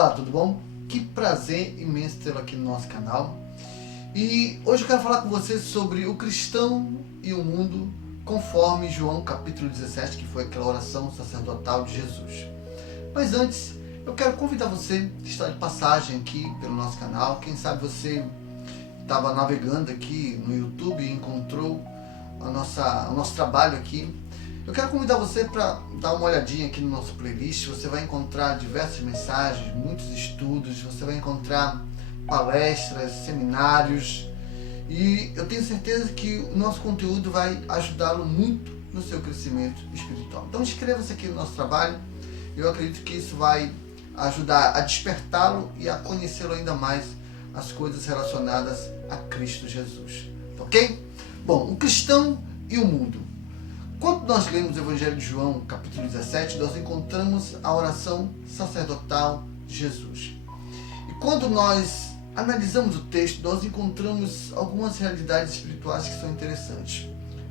Olá, tudo bom? Que prazer imenso tê-lo aqui no nosso canal. E hoje eu quero falar com você sobre o cristão e o mundo, conforme João capítulo 17, que foi aquela oração sacerdotal de Jesus. Mas antes, eu quero convidar você que está de passagem aqui pelo nosso canal. Quem sabe você estava navegando aqui no YouTube e encontrou o nosso trabalho aqui. Eu quero convidar você para dar uma olhadinha aqui no nosso playlist. Você vai encontrar diversas mensagens, muitos estudos, você vai encontrar palestras, seminários, e eu tenho certeza que o nosso conteúdo vai ajudá-lo muito no seu crescimento espiritual. Então inscreva-se aqui no nosso trabalho. Eu acredito que isso vai ajudar a despertá-lo e a conhecê-lo ainda mais as coisas relacionadas a Cristo Jesus. Ok? Bom, o cristão e o mundo. Quando nós lemos o Evangelho de João, capítulo 17, nós encontramos a oração sacerdotal de Jesus. E quando nós analisamos o texto, nós encontramos algumas realidades espirituais que são interessantes.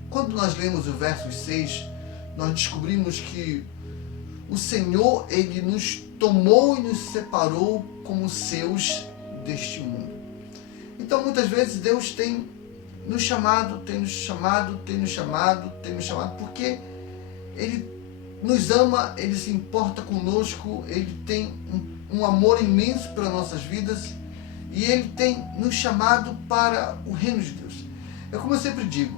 Quando nós lemos o verso 6, nós descobrimos que o Senhor, Ele nos tomou e nos separou como seus deste mundo. Então, muitas vezes, Deus tem nos chamado, porque Ele nos ama, Ele se importa conosco, Ele tem um amor imenso pelas nossas vidas e Ele tem nos chamado para o reino de Deus. É como eu sempre digo,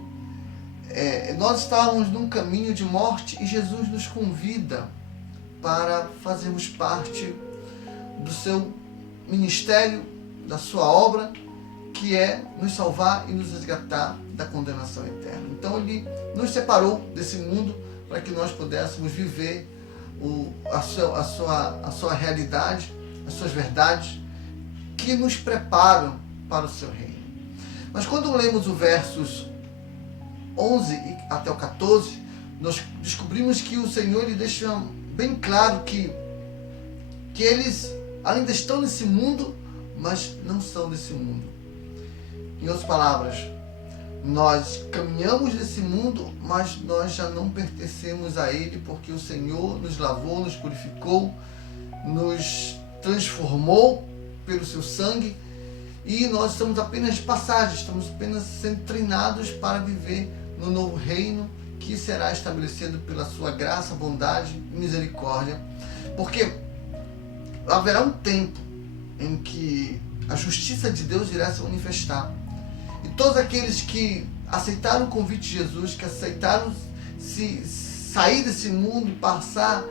nós estávamos num caminho de morte e Jesus nos convida para fazermos parte do seu ministério, da sua obra, que é nos salvar e nos resgatar da condenação eterna. Então Ele nos separou desse mundo para que nós pudéssemos viver a sua realidade, as suas verdades, que nos preparam para o seu reino. Mas quando lemos os versos 11 até o 14, nós descobrimos que o Senhor Ele deixa bem claro que eles ainda estão nesse mundo, mas não são desse mundo. Em outras palavras, nós caminhamos nesse mundo, mas nós já não pertencemos a Ele, porque o Senhor nos lavou, nos purificou, nos transformou pelo seu sangue, e nós estamos apenas de passagem, estamos apenas sendo treinados para viver no novo reino que será estabelecido pela sua graça, bondade e misericórdia, porque haverá um tempo em que a justiça de Deus irá se manifestar. E todos aqueles que aceitaram o convite de Jesus, que aceitaram sair desse mundo e passar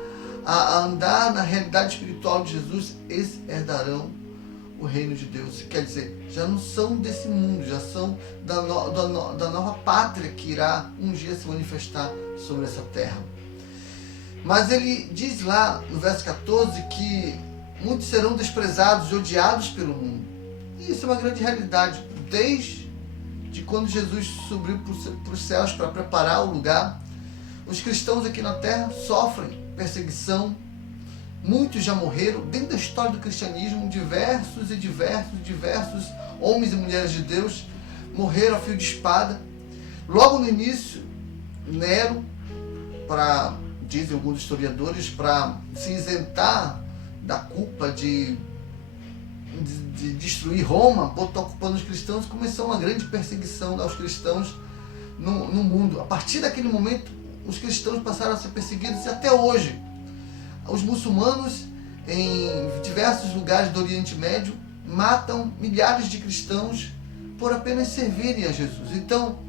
a andar na realidade espiritual de Jesus, eles herdarão o reino de Deus. Quer dizer, já não são desse mundo, já são da nova pátria que irá um dia se manifestar sobre essa terra. Mas ele diz lá no verso 14 que muitos serão desprezados e odiados pelo mundo. E isso é uma grande realidade. Desde quando Jesus subiu para os céus para preparar o lugar, os cristãos aqui na terra sofrem perseguição. Muitos já morreram. Dentro da história do cristianismo, diversos homens e mulheres de Deus morreram a fio de espada. Logo no início, Nero, dizem alguns historiadores, para se isentar da culpa de destruir Roma, botou ocupando os cristãos, começou uma grande perseguição aos cristãos no mundo. A partir daquele momento, os cristãos passaram a ser perseguidos, e até hoje os muçulmanos em diversos lugares do Oriente Médio matam milhares de cristãos por apenas servirem a Jesus. Então,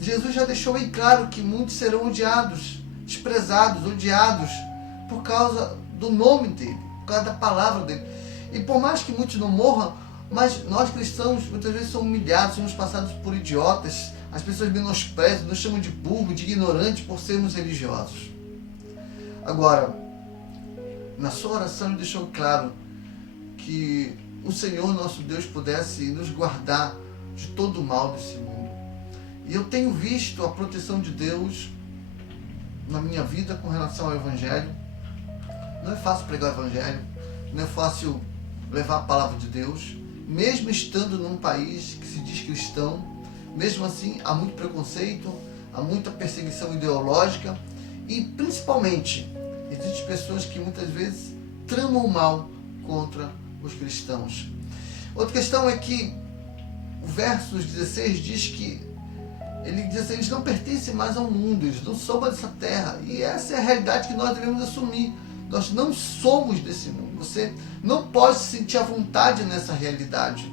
Jesus já deixou bem claro que muitos serão odiados, desprezados, odiados por causa do nome dele, por causa da palavra dele. E por mais que muitos não morram, mas nós cristãos muitas vezes somos humilhados, somos passados por idiotas, as pessoas menosprezam, nos chamam de burro, de ignorante por sermos religiosos. Agora, na sua oração ele deixou claro que o Senhor nosso Deus pudesse nos guardar de todo o mal desse mundo. E eu tenho visto a proteção de Deus na minha vida com relação ao Evangelho. Não é fácil pregar o Evangelho, não é fácil levar a palavra de Deus, mesmo estando num país que se diz cristão. Mesmo assim, há muito preconceito, há muita perseguição ideológica e, principalmente, existem pessoas que muitas vezes tramam o mal contra os cristãos. Outra questão é que o versos 16 diz que ele diz assim, eles não pertencem mais ao mundo, eles não são mais dessa terra. E essa é a realidade que nós devemos assumir. Nós não somos desse mundo. Você não pode se sentir à vontade nessa realidade.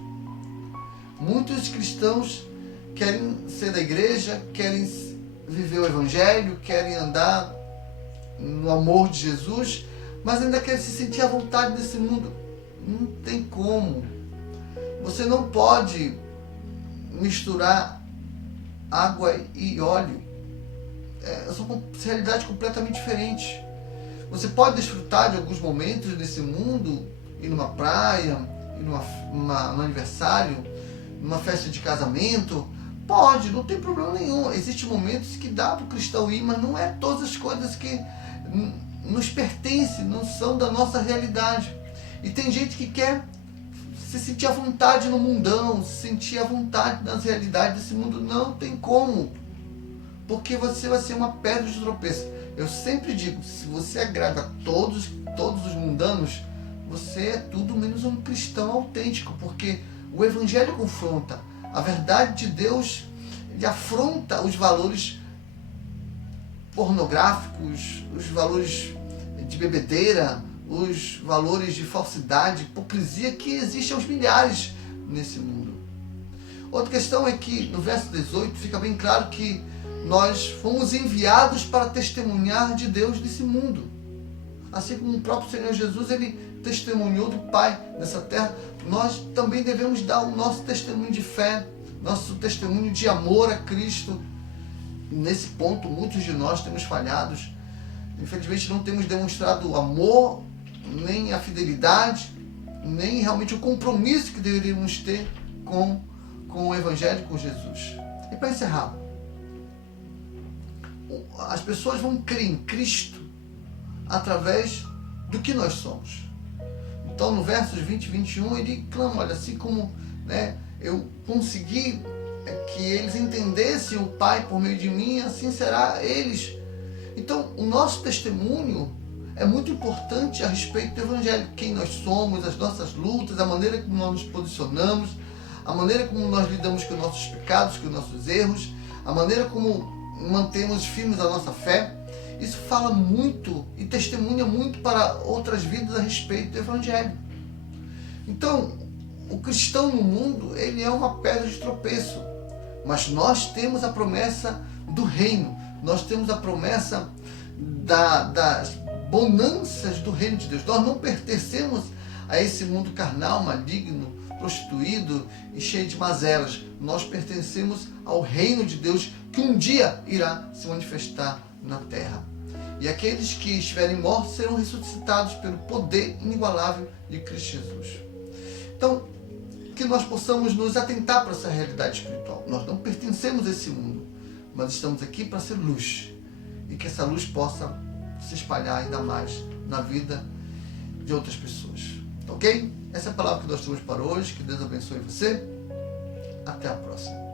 Muitos cristãos querem ser da igreja, querem viver o evangelho, querem andar no amor de Jesus, mas ainda querem se sentir à vontade nesse mundo. Não tem como. Você não pode misturar água e óleo. São realidades completamente diferentes. Você pode desfrutar de alguns momentos nesse mundo, ir numa praia, ir num aniversário, numa festa de casamento. Pode, não tem problema nenhum. Existem momentos que dá para o cristão ir, mas não é todas as coisas que nos pertencem, não são da nossa realidade. E tem gente que quer se sentir à vontade no mundão, se sentir à vontade nas realidades desse mundo. Não tem como, porque você vai ser uma pedra de tropeço. Eu sempre digo, se você agrada a todos os mundanos, você é tudo menos um cristão autêntico, porque o evangelho confronta. A verdade de Deus, ele afronta os valores pornográficos, os valores de bebedeira, os valores de falsidade, hipocrisia que existem aos milhares nesse mundo. Outra questão é que no verso 18 fica bem claro que nós fomos enviados para testemunhar de Deus nesse mundo. Assim como o próprio Senhor Jesus, ele testemunhou do Pai nessa terra, nós também devemos dar o nosso testemunho de fé, nosso testemunho de amor a Cristo. Nesse ponto, muitos de nós temos falhados. Infelizmente, não temos demonstrado o amor, nem a fidelidade, nem realmente o compromisso que deveríamos ter com o Evangelho, com Jesus. E para encerrar, as pessoas vão crer em Cristo através do que nós somos. Então, no versos 20 e 21, ele clama, olha, assim como eu consegui que eles entendessem o Pai por meio de mim, assim será eles. Então, o nosso testemunho é muito importante a respeito do Evangelho. Quem nós somos, as nossas lutas, a maneira como nós nos posicionamos, a maneira como nós lidamos com os nossos pecados, com os nossos erros, a maneira como mantemos firmes a nossa fé. Isso fala muito e testemunha muito para outras vidas a respeito do Evangelho. Então, o cristão no mundo, ele é uma pedra de tropeço. Mas nós temos a promessa do reino. Nós temos a promessa das bonanças do reino de Deus. Nós não pertencemos a esse mundo carnal, maligno, prostituído e cheio de mazelas. Nós pertencemos ao reino de Deus que um dia irá se manifestar na terra. E aqueles que estiverem mortos serão ressuscitados pelo poder inigualável de Cristo Jesus. Então, que nós possamos nos atentar para essa realidade espiritual. Nós não pertencemos a esse mundo, mas estamos aqui para ser luz. E que essa luz possa se espalhar ainda mais na vida de outras pessoas. Ok? Essa é a palavra que nós temos para hoje. Que Deus abençoe você. Até a próxima.